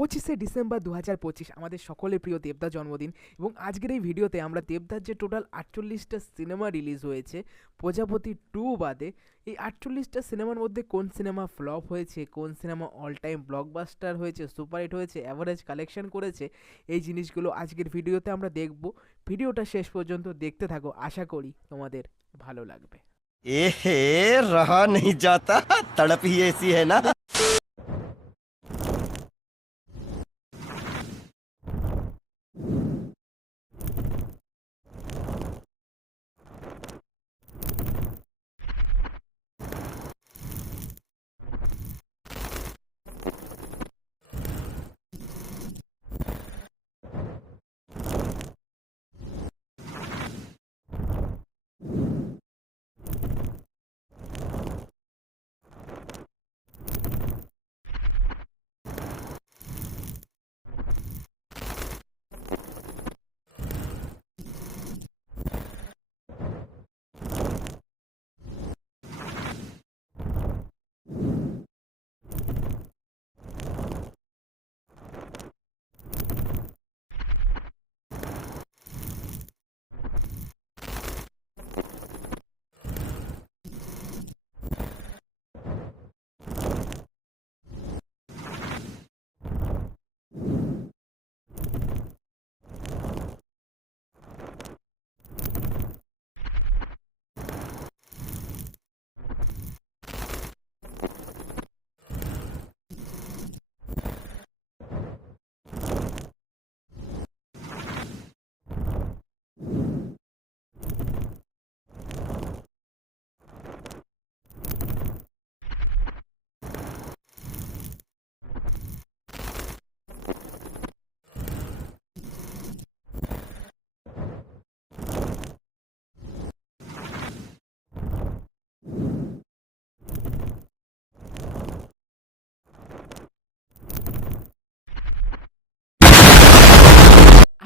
পঁচিশে ডিসেম্বর দু হাজার পঁচিশ, আমাদের সকলের প্রিয় দেবদা জন্মদিন। এবং আজকের এই ভিডিওতে আমরা দেবদার যে টোটাল আটচল্লিশটা সিনেমা রিলিজ হয়েছে, প্রজাপতি টু বাদে, এই আটচল্লিশটা সিনেমার মধ্যে কোন সিনেমা ফ্লপ হয়েছে, কোন সিনেমা অল টাইম ব্লকবাস্টার হয়েছে, সুপারহিট হয়েছে অ্যাভারেজ কালেকশন করেছে, এই জিনিসগুলো আজকের ভিডিওতে আমরা দেখব। ভিডিওটা শেষ পর্যন্ত দেখতে থাকো, আশা করি তোমাদের ভালো লাগবে। এ হে রহা নেই যাতা, তড়প হি এসি হ্যাঁ না।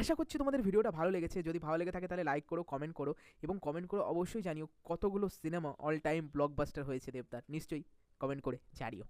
আশা করছি তোমাদের ভিডিওটা ভালো লেগেছে। যদি ভালো লেগে থাকে তাহলে লাইক করো কমেন্ট করো এবং কমেন্ট করো অবশ্যই জানিও কতগুলো সিনেমা অল টাইম ব্লকবাস্টার হয়েছে দেবদার। নিশ্চয়ই কমেন্ট করে জানিও।